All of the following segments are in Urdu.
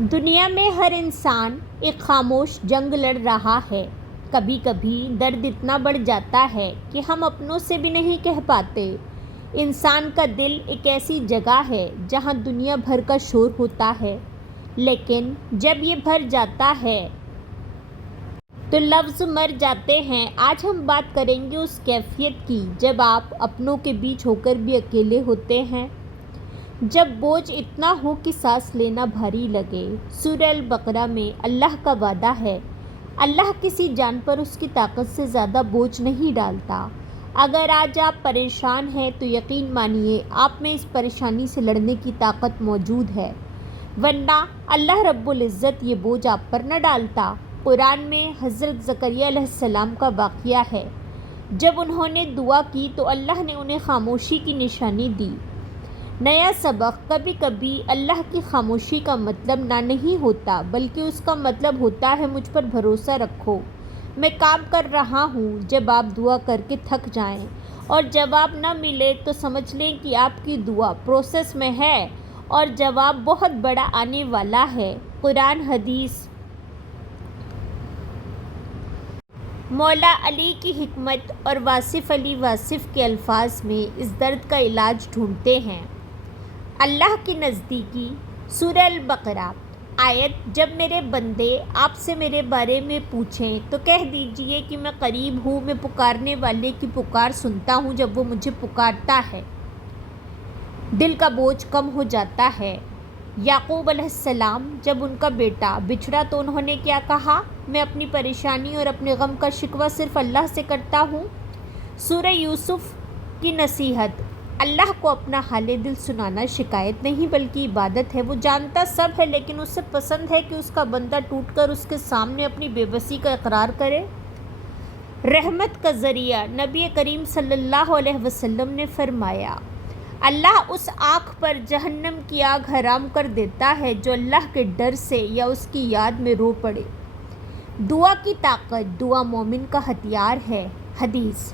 دنیا میں ہر انسان ایک خاموش جنگ لڑ رہا ہے۔ کبھی کبھی درد اتنا بڑھ جاتا ہے کہ ہم اپنوں سے بھی نہیں کہہ پاتے۔ انسان کا دل ایک ایسی جگہ ہے جہاں دنیا بھر کا شور ہوتا ہے، لیکن جب یہ بھر جاتا ہے تو لفظ مر جاتے ہیں۔ آج ہم بات کریں گے اس کیفیت کی جب آپ اپنوں کے بیچ ہو کر بھی اکیلے ہوتے ہیں، جب بوجھ اتنا ہو کہ سانس لینا بھاری لگے۔ سورہ البقرہ میں اللہ کا وعدہ ہے، اللہ کسی جان پر اس کی طاقت سے زیادہ بوجھ نہیں ڈالتا۔ اگر آج آپ پریشان ہیں تو یقین مانیے آپ میں اس پریشانی سے لڑنے کی طاقت موجود ہے، ورنہ اللہ رب العزت یہ بوجھ آپ پر نہ ڈالتا۔ قرآن میں حضرت زکریا علیہ السلام کا واقعہ ہے۔ جب انہوں نے دعا کی تو اللہ نے انہیں خاموشی کی نشانی دی۔ نیا سبق: کبھی کبھی اللہ کی خاموشی کا مطلب نہ نہیں ہوتا، بلکہ اس کا مطلب ہوتا ہے مجھ پر بھروسہ رکھو، میں کام کر رہا ہوں۔ جب آپ دعا کر کے تھک جائیں اور جواب نہ ملے تو سمجھ لیں کہ آپ کی دعا پروسیس میں ہے اور جواب بہت بڑا آنے والا ہے۔ قرآن حدیث: مولا علی کی حکمت اور واصف علی واصف کے الفاظ میں اس درد کا علاج ڈھونڈتے ہیں۔ اللہ کی نزدیکی: سورہ البقرہ آیت: جب میرے بندے آپ سے میرے بارے میں پوچھیں تو کہہ دیجئے کہ میں قریب ہوں، میں پکارنے والے کی پکار سنتا ہوں جب وہ مجھے پکارتا ہے۔ دل کا بوجھ کم ہو جاتا ہے۔ یعقوب علیہ السلام جب ان کا بیٹا بچھڑا تو انہوں نے کیا کہا؟ میں اپنی پریشانی اور اپنے غم کا شکوہ صرف اللہ سے کرتا ہوں۔ سورہ یوسف کی نصیحت: اللہ کو اپنا حال دل سنانا شکایت نہیں بلکہ عبادت ہے۔ وہ جانتا سب ہے لیکن اسے پسند ہے کہ اس کا بندہ ٹوٹ کر اس کے سامنے اپنی بے بسی کا اقرار کرے۔ رحمت کا ذریعہ: نبی کریم صلی اللہ علیہ وسلم نے فرمایا، اللہ اس آنکھ پر جہنم کی آگ حرام کر دیتا ہے جو اللہ کے ڈر سے یا اس کی یاد میں رو پڑے۔ دعا کی طاقت: دعا مومن کا ہتھیار ہے۔ حدیث: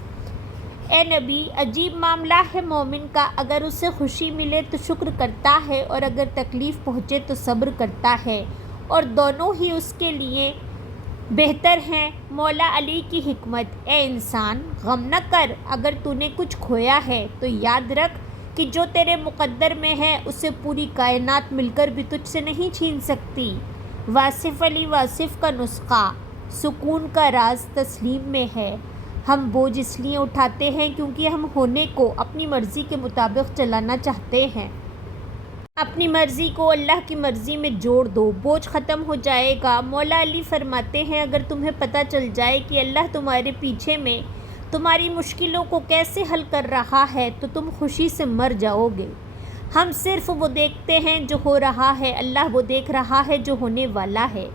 اے نبی، عجیب معاملہ ہے مومن کا، اگر اسے خوشی ملے تو شکر کرتا ہے اور اگر تکلیف پہنچے تو صبر کرتا ہے، اور دونوں ہی اس کے لیے بہتر ہیں۔ مولا علی کی حکمت: اے انسان، غم نہ کر، اگر تو نے کچھ کھویا ہے تو یاد رکھ کہ جو تیرے مقدر میں ہے اسے پوری کائنات مل کر بھی تجھ سے نہیں چھین سکتی۔ واصف علی واصف کا نسخہ: سکون کا راز تسلیم میں ہے۔ ہم بوجھ اس لیے اٹھاتے ہیں کیونکہ ہم ہونے کو اپنی مرضی کے مطابق چلانا چاہتے ہیں۔ اپنی مرضی کو اللہ کی مرضی میں جوڑ دو، بوجھ ختم ہو جائے گا۔ مولا علی فرماتے ہیں، اگر تمہیں پتہ چل جائے کہ اللہ تمہارے پیچھے میں تمہاری مشکلوں کو کیسے حل کر رہا ہے تو تم خوشی سے مر جاؤ گے۔ ہم صرف وہ دیکھتے ہیں جو ہو رہا ہے، اللہ وہ دیکھ رہا ہے جو ہونے والا ہے۔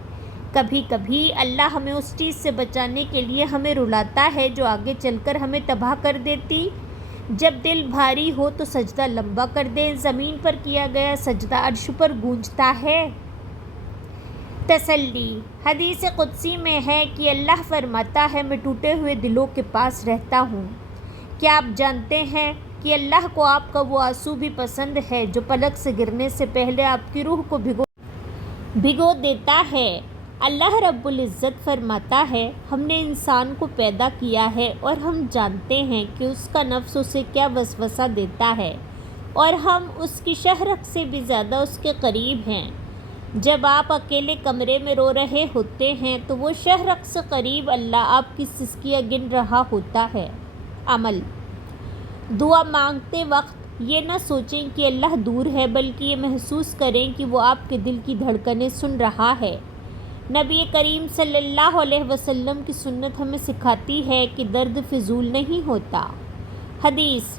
کبھی کبھی اللہ ہمیں اس چیز سے بچانے کے لیے ہمیں رلاتا ہے جو آگے چل کر ہمیں تباہ کر دیتی۔ جب دل بھاری ہو تو سجدہ لمبا کر دیں، زمین پر کیا گیا سجدہ عرش پر گونجتا ہے۔ تسلی: حدیث قدسی میں ہے کہ اللہ فرماتا ہے، میں ٹوٹے ہوئے دلوں کے پاس رہتا ہوں۔ کیا آپ جانتے ہیں کہ اللہ کو آپ کا وہ آنسو بھی پسند ہے جو پلک سے گرنے سے پہلے آپ کی روح کو بھگو دیتا ہے؟ اللہ رب العزت فرماتا ہے، ہم نے انسان کو پیدا کیا ہے اور ہم جانتے ہیں کہ اس کا نفس اسے کیا وسوسہ دیتا ہے، اور ہم اس کی شہرت سے بھی زیادہ اس کے قریب ہیں۔ جب آپ اکیلے کمرے میں رو رہے ہوتے ہیں تو وہ شہرت سے قریب اللہ آپ کی سسکیاں گن رہا ہوتا ہے۔ عمل: دعا مانگتے وقت یہ نہ سوچیں کہ اللہ دور ہے، بلکہ یہ محسوس کریں کہ وہ آپ کے دل کی دھڑکنیں سن رہا ہے۔ نبی کریم صلی اللہ علیہ وسلم کی سنت ہمیں سکھاتی ہے کہ درد فضول نہیں ہوتا۔ حدیث: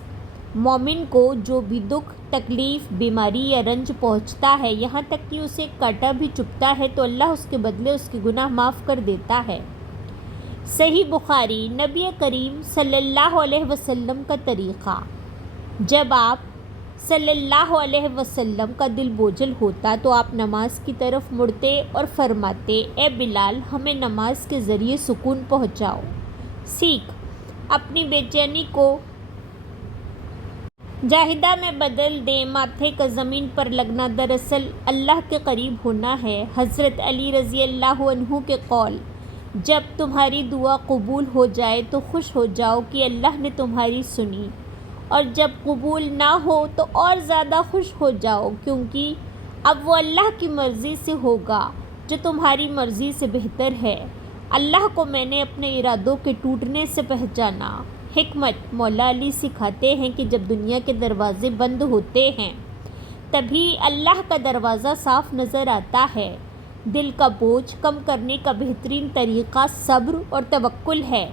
مومن کو جو بھی دکھ، تکلیف، بیماری یا رنج پہنچتا ہے، یہاں تک کہ اسے کانٹا بھی چبھتا ہے تو اللہ اس کے بدلے اس کے گناہ معاف کر دیتا ہے۔ صحیح بخاری: نبی کریم صلی اللہ علیہ وسلم کا طریقہ: جب آپ صلی اللہ علیہ وسلم کا دل بوجھل ہوتا تو آپ نماز کی طرف مڑتے اور فرماتے، اے بلال، ہمیں نماز کے ذریعے سکون پہنچاؤ۔ سیکھ: اپنی بے چینی کو جاہدہ میں بدل دیں ماتھے کا زمین پر لگنا، دراصل اللہ کے قریب ہونا ہے۔ حضرت علی رضی اللہ عنہ کے قول، جب تمہاری دعا قبول ہو جائے تو خوش ہو جاؤ کہ اللہ نے تمہاری سنی، اور جب قبول نہ ہو تو اور زیادہ خوش ہو جاؤ، کیونکہ اب وہ اللہ کی مرضی سے ہوگا جو تمہاری مرضی سے بہتر ہے۔ اللہ کو میں نے اپنے ارادوں کے ٹوٹنے سے پہچانا۔ حکمت: مولا علی سکھاتے ہیں کہ جب دنیا کے دروازے بند ہوتے ہیں تبھی اللہ کا دروازہ صاف نظر آتا ہے۔ دل کا بوجھ کم کرنے کا بہترین طریقہ صبر اور توکل ہے۔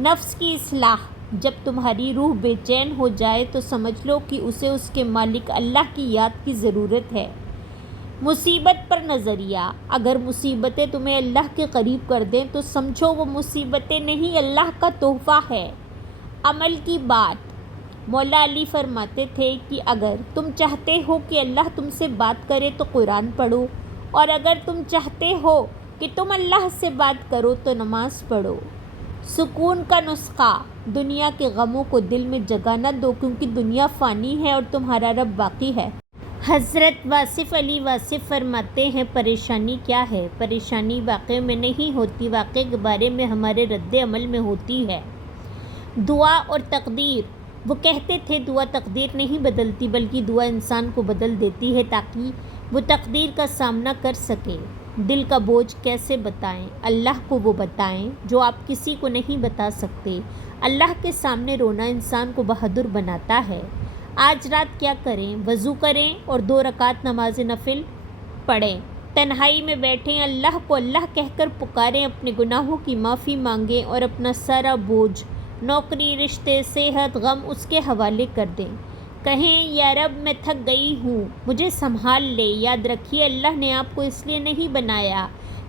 نفس کی اصلاح: جب تمہاری روح بے چین ہو جائے تو سمجھ لو کہ اسے اس کے مالک اللہ کی یاد کی ضرورت ہے۔ مصیبت پر نظریہ: اگر مصیبتیں تمہیں اللہ کے قریب کر دیں تو سمجھو وہ مصیبتیں نہیں، اللہ کا تحفہ ہے۔ عمل کی بات: مولا علی فرماتے تھے کہ اگر تم چاہتے ہو کہ اللہ تم سے بات کرے تو قرآن پڑھو، اور اگر تم چاہتے ہو کہ تم اللہ سے بات کرو تو نماز پڑھو۔ سکون کا نسخہ: دنیا کے غموں کو دل میں جگہ نہ دو، کیونکہ دنیا فانی ہے اور تمہارا رب باقی ہے۔ حضرت واصف علی واصف فرماتے ہیں، پریشانی کیا ہے؟ پریشانی واقعے میں نہیں ہوتی، واقعے کے بارے میں ہمارے رد عمل میں ہوتی ہے۔ دعا اور تقدیر: وہ کہتے تھے دعا تقدیر نہیں بدلتی بلکہ دعا انسان کو بدل دیتی ہے تاکہ وہ تقدیر کا سامنا کر سکے۔ دل کا بوجھ کیسے بتائیں؟ اللہ کو وہ بتائیں جو آپ کسی کو نہیں بتا سکتے۔ اللہ کے سامنے رونا انسان کو بہادر بناتا ہے۔ آج رات کیا کریں؟ وضو کریں اور 2 رکعت نماز نفل پڑھیں۔ تنہائی میں بیٹھیں، اللہ کو اللہ کہہ کر پکاریں، اپنے گناہوں کی معافی مانگیں اور اپنا سارا بوجھ، نوکری، رشتے، صحت، غم اس کے حوالے کر دیں۔ کہیں یا رب میں تھک گئی ہوں، مجھے سنبھال لے۔ یاد رکھیے اللہ نے آپ کو اس لیے نہیں بنایا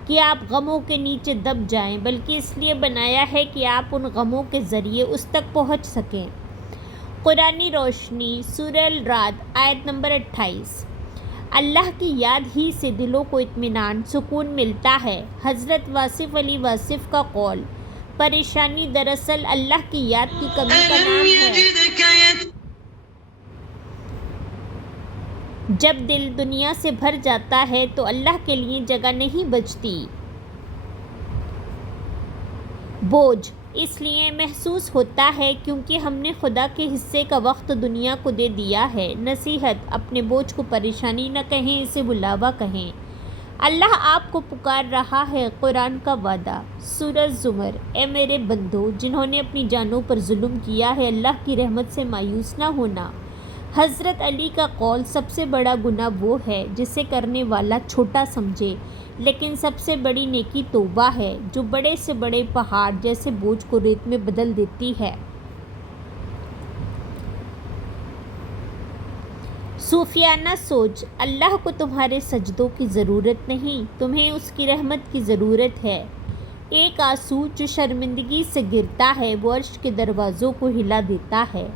کہ آپ غموں کے نیچے دب جائیں، بلکہ اس لیے بنایا ہے کہ آپ ان غموں کے ذریعے اس تک پہنچ سکیں۔ قرآنی روشنی، سورہ الرعد، آیت نمبر 28۔ اللہ کی یاد ہی سے دلوں کو اطمینان، سکون ملتا ہے۔ حضرت واصف علی واصف کا قول، پریشانی دراصل اللہ کی یاد کی کمی کا نام ہے۔ جب دل دنیا سے بھر جاتا ہے تو اللہ کے لیے جگہ نہیں بچتی۔ بوجھ اس لیے محسوس ہوتا ہے کیونکہ ہم نے خدا کے حصے کا وقت دنیا کو دے دیا ہے۔ نصیحت: اپنے بوجھ کو پریشانی نہ کہیں، اسے بلاوا کہیں۔ اللہ آپ کو پکار رہا ہے۔ قرآن کا وعدہ، سورہ زمر: اے میرے بندو، جنہوں نے اپنی جانوں پر ظلم کیا ہے، اللہ کی رحمت سے مایوس نہ ہونا۔ حضرت علی کا قول، سب سے بڑا گناہ وہ ہے جسے کرنے والا چھوٹا سمجھے، لیکن سب سے بڑی نیکی توبہ ہے جو بڑے سے بڑے پہاڑ جیسے بوجھ کو ریت میں بدل دیتی ہے۔ صوفیانہ سوچ: اللہ کو تمہارے سجدوں کی ضرورت نہیں، تمہیں اس کی رحمت کی ضرورت ہے۔ ایک آنسو جو شرمندگی سے گرتا ہے وہ عرش کے دروازوں کو ہلا دیتا ہے۔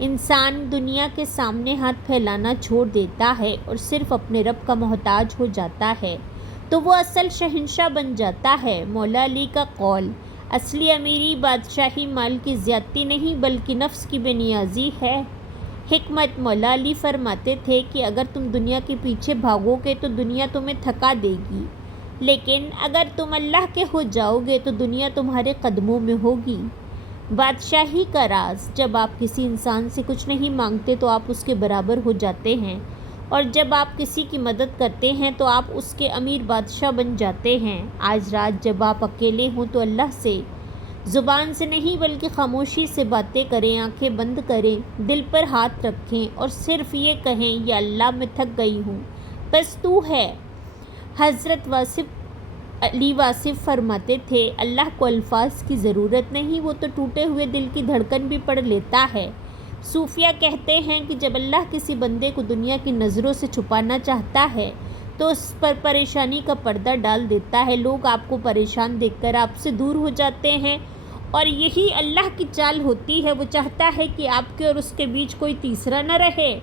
انسان دنیا کے سامنے ہاتھ پھیلانا چھوڑ دیتا ہے اور صرف اپنے رب کا محتاج ہو جاتا ہے تو وہ اصل شہنشاہ بن جاتا ہے۔ مولا علی کا قول، اصلی امیری بادشاہی مال کی زیادتی نہیں بلکہ نفس کی بے نیازی ہے۔ حکمت: مولا علی فرماتے تھے کہ اگر تم دنیا کے پیچھے بھاگو گے تو دنیا تمہیں تھکا دے گی، لیکن اگر تم اللہ کے ہو جاؤ گے تو دنیا تمہارے قدموں میں ہوگی۔ بادشاہی کا راز، جب آپ کسی انسان سے کچھ نہیں مانگتے تو آپ اس کے برابر ہو جاتے ہیں، اور جب آپ کسی کی مدد کرتے ہیں تو آپ اس کے امیر بادشاہ بن جاتے ہیں۔ آج رات جب آپ اکیلے ہوں تو اللہ سے زبان سے نہیں بلکہ خاموشی سے باتیں کریں، آنکھیں بند کریں، دل پر ہاتھ رکھیں اور صرف یہ کہیں، یا اللہ میں تھک گئی ہوں، بس تو ہے۔ حضرت واصف علی واصف فرماتے تھے، اللہ کو الفاظ کی ضرورت نہیں، وہ تو ٹوٹے ہوئے دل کی دھڑکن بھی پڑھ لیتا ہے۔ صوفیہ کہتے ہیں کہ جب اللہ کسی بندے کو دنیا کی نظروں سے چھپانا چاہتا ہے تو اس پر پریشانی کا پردہ ڈال دیتا ہے۔ لوگ آپ کو پریشان دیکھ کر آپ سے دور ہو جاتے ہیں، اور یہی اللہ کی چال ہوتی ہے، وہ چاہتا ہے کہ آپ کے اور اس کے بیچ کوئی تیسرا نہ رہے۔